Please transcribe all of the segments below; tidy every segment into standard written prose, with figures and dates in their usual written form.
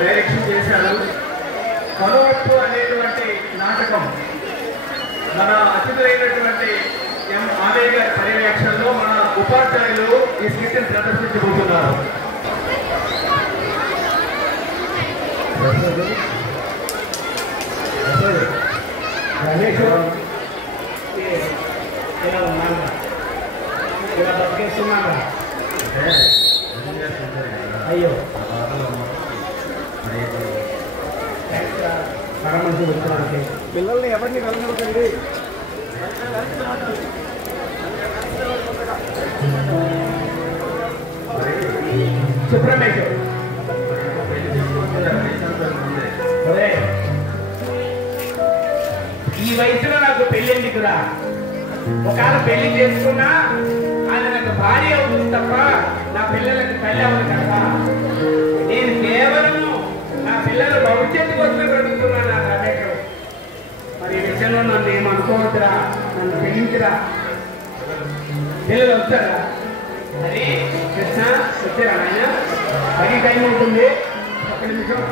Direction చేశారు. కనువట్టు అనేటువంటి నాటకం మన అతిథులైనటువంటి ఎం ఆదయ్య గారి పర్యవేక్షణలో మన ఉపాధ్యాయులు ఈ స్కిట్ని ప్రదర్శించబోతున్నారు. అయ్యో మంచి వచ్చడానికి పిల్లల్ని ఎవరిని వెళ్ళకండి. సుబ్రహ్మణ్యం ఈ వయసులో నాకు పెళ్లి ఎందుకురా? ఒకవేళ పెళ్లి చేసుకున్నా అది నాకు భార్య అవుతుంది తప్ప నా పిల్లలకు తల్లి అవ్వదు కదా. నేను కేవలం నా పిల్లల భవిష్యత్తు కోసమే బ్రతుకుతున్నాను. నా రమేష్ మరి ఈ విషయంలో నన్ను ఏమనుకోవద్దురా, నన్ను పెళ్లించరా. పిల్లలు వస్తారా? అది కృష్ణ వచ్చారా నాయన? పని టైం ఉంటుంది, ఒక్క నిమిషం.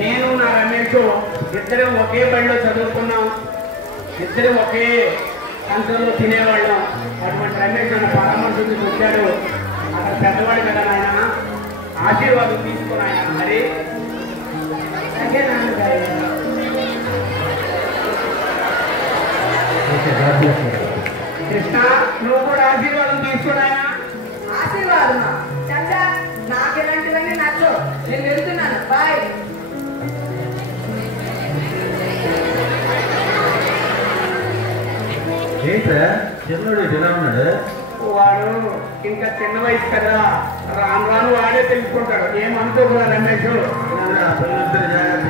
నేను నా రమేష్ ఇద్దరం ఒకే బడిలో చదువుకున్నాం, ఇద్దరం ఒకే అంతంలో తినేవాళ్ళం. అటువంటి రమేష్ నన్ను పరామర్శించి వచ్చాడు. అక్కడ పెద్దవాడు కదా నాయన, ఆశీర్వాదం తీసుకున్నాయన. మరి కృష్ణ నువ్వు కూడా ఆశీర్వాదం తీసుకున్నాయన. ఆశీర్వాదమా? చందా నాకెలాంటివన్నీ నచ్చు. నేను వెళ్తున్నాను, బాయ్. చిన్నడు ఎలా ఉన్నాడు? వాడు ఇంకా చిన్న వయసు కదా, రాను రాను వాడే తెలుసుకుంటాడు. ఏమనుకోకుండా రమేష్.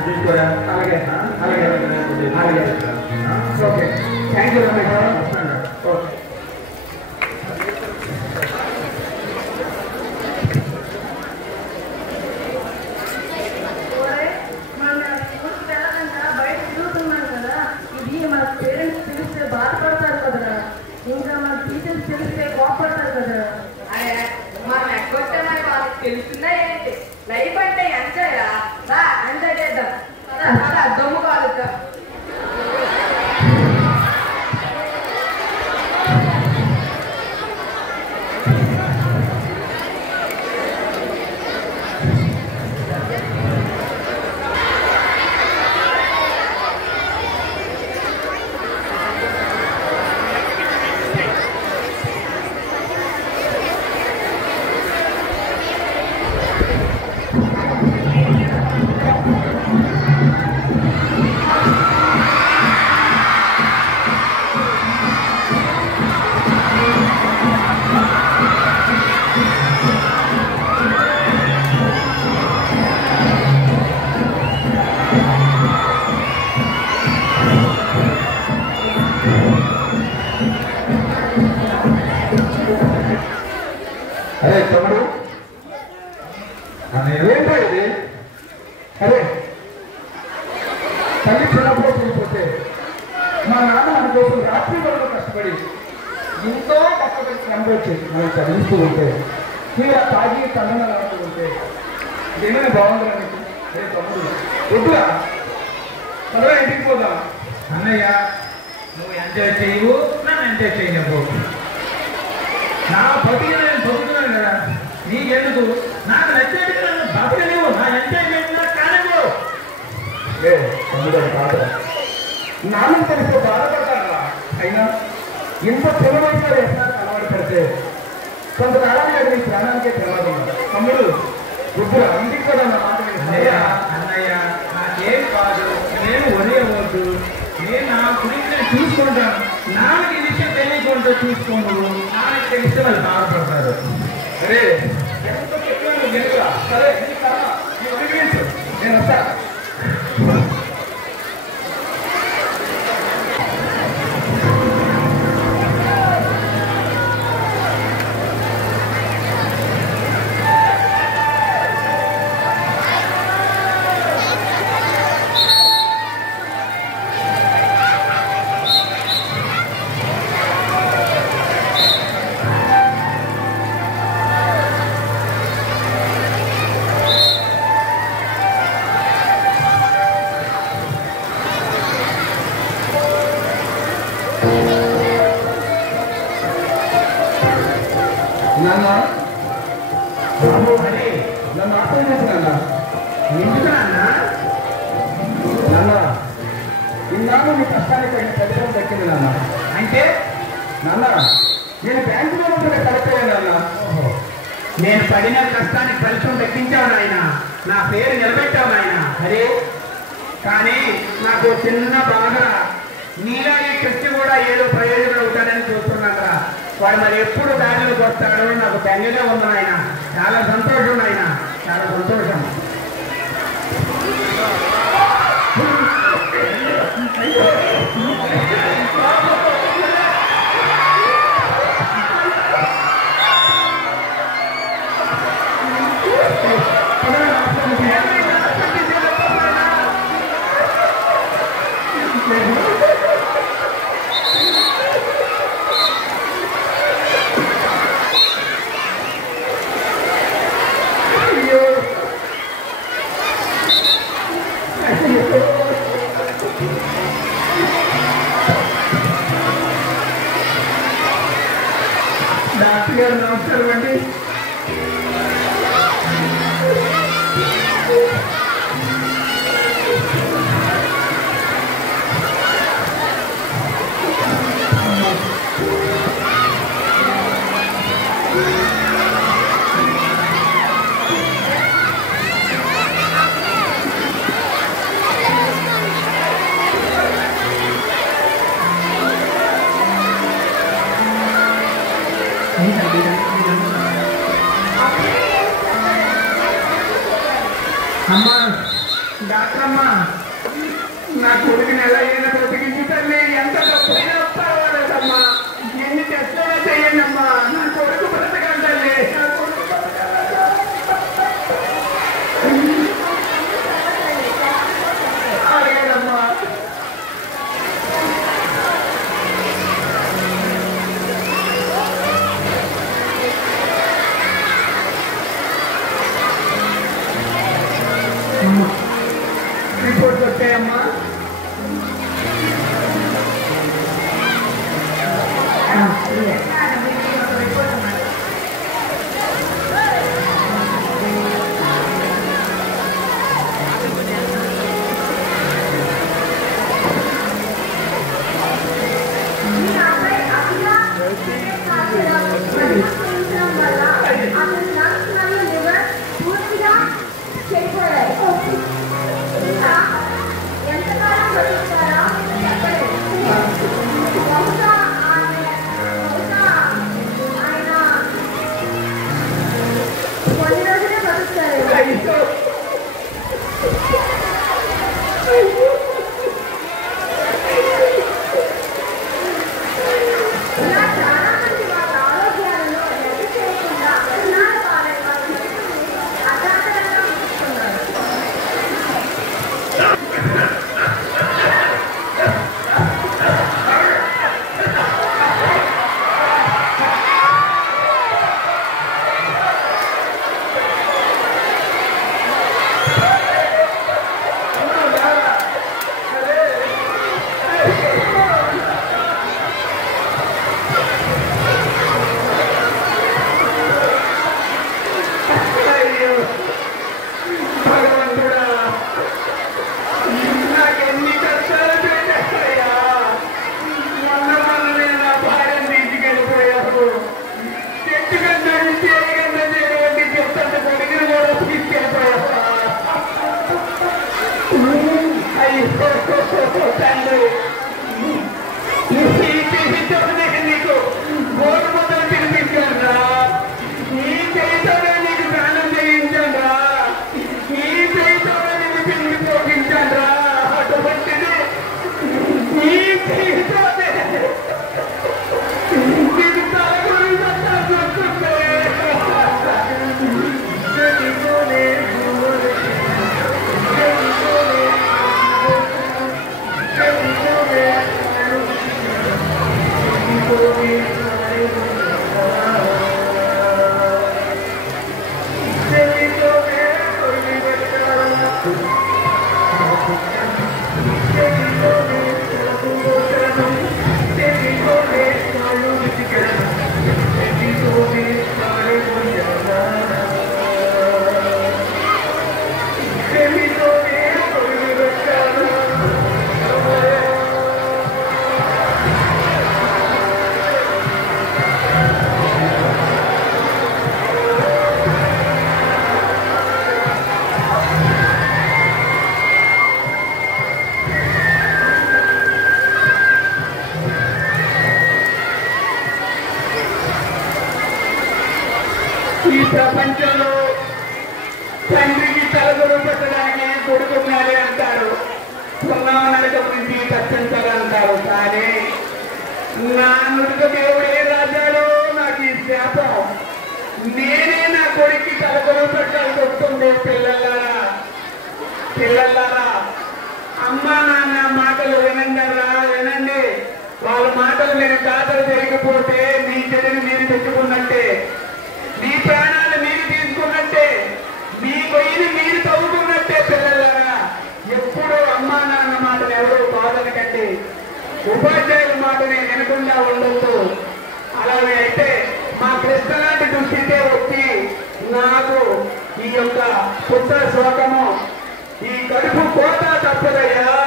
చూసుకోరా. అలాగే అలాగే అలాగే. Okay, thank you Ramesh. Okay. బయట తిరుగుతున్నాను కదా, ఇది మన పేరెంట్స్ తెలిస్తే బాధపడతారు కదరా. ఇంకా మన టీచర్స్ తెలిస్తే కోపడతారు కదరా. అరే మనం ఎక్కొస్తే మరి వాళ్ళకి తెలుస్తుందా ఏంటి? లైఫ్ అంటే ఎంజాయ్ రా, ఎంజాయ్ చేద్దాం. దమ్ము కాలుద్దా. అరే తమ్ముడు, ఏంటో ఇది? అరే తల్లి చిన్నప్పుడు చూసిపోతే మా నాన్న మన కోసం రాత్రి వరకు కష్టపడి ఎంతో కష్టపడి శ్రమ వచ్చి మనం చదివిస్తూ ఉంటే తీరా తాగి తమిళనాడు ఉంటే ఇదేమైనా బాగుంటుందని. అరే తమ్ముడు వద్దురా, త్వరగా ఇంటికి పోదాం. అన్నయ్య నువ్వు ఎంజాయ్ చేయవు, నన్ను ఎంజాయ్ చేయలేవు. నా బతికి నేను బతుకుతున్నాను కదా, నీకెందుకు? నాకు నచ్చేది నన్ను బతకలేవు, నా ఎంజాయ్మెంట్ నాకు కాలేవు. తమ్ముడు బాధ నాన్న తెలిసే బాధపడతారా? అయినా ఇంత తెలివైన వ్యసనాలకు అలవాటు పడితే కొంతకాలానికి అది నీ ప్రాణానికే ప్రమాదం. తమ్ముడు వద్దురా, ఇంటికి కూడా నా మాట అన్నయ్య. అన్నయ్య నాకేం కాదు, నేను వదిలేవద్దు. నేను నా గురించి నేను చూసుకుంటాను. నాన్నకి ఈ విషయం తెలియకుండా నాతో చూసుకోను, నాకు తెలిస్తే వాళ్ళు బాధపడతారు. అరే ఎంత చెప్పాను వినుగా. సరే నీ కర్మ, నీవు అనుగ్రహించు, నేను వస్తా. నాన్న బాబు అని నన్ను ఆశ్రయించు నాన్న. ఎందుకు నాన్న? నాన్న ఇన్నాళ్ళు నీ కష్టానికి తగిన ఫలితం దక్కింది నాన్న. అంటే నాన్న నేను బ్యాంకులో ఉంటే కరెక్టయ్యా నాన్న. నేను పడిన కష్టానికి ఫలితం దక్కించావు నాయన, నా పేరు నిలబెట్టావు నాయన. అరే కానీ నాకు చిన్న బాధ, నీలాగే కృష్ణ కూడా ఏదో ప్రయోజనం అవుతాడని చూస్తున్నాను కదా. వాడు మరి ఎప్పుడు దారిలోకి వస్తాడో నాకు బెంగగా ఉంది నాయన. చాలా సంతోషం నాయన, చాలా సంతోషం. డాక్టర్ గారు నమస్కారం అండి. అమ్మా డాక్టర్ అమ్మా, నా కొడుకుని ఎలా అయినా బ్రతికించు తల్లి. ఎంత డబ్బైనా పర్వాలేదమ్మా, ఎన్ని టెస్టులైనా చేయండి అమ్మా. నా కొడుకు బ్రతకాలి తల్లి, నా కొడుకు అలాగేనమ్మా. రిపోర్ట్ వచ్చాయమ్మా. ఎంతకాలం ఈ ప్రపంచంలో తండ్రికి తలగొడు పెట్టడానికి కొడుకున్నారే అంటారు, సున్నానడక గురించి కష్టించాలంటారు. కానీ నా నుడుక దేవుడే రాజాలో నాకు ఈ శాపం, నేనే నా కొడుక్కి తలగొడు పెట్టాల్సి వస్తుంది. పిల్లలారా అమ్మా నాన్న మాటలు వినండి. వాళ్ళ మాటలు మీరు ఖాతరు చేయకపోతే మీ చెడుని మీరు తెచ్చుకున్నట్టే, మీ ప్రాణాలు మీరు తీసుకున్నట్టే, మీ గొయ్యిని మీరు తవ్వుకున్నట్టే. పిల్లలారా ఎప్పుడూ అమ్మా నాన్న మాటలు ఎవరూ బాధనకండి, ఉపాధ్యాయుల మాటని వినకుండా ఉండొద్దు. అలాగే అయితే మా కృష్ణ లాంటి దుస్థితే వచ్చి నాకు ఈ యొక్క పుత్ర శోకము, ఈ కడుపు కోత తప్పదయ్యా.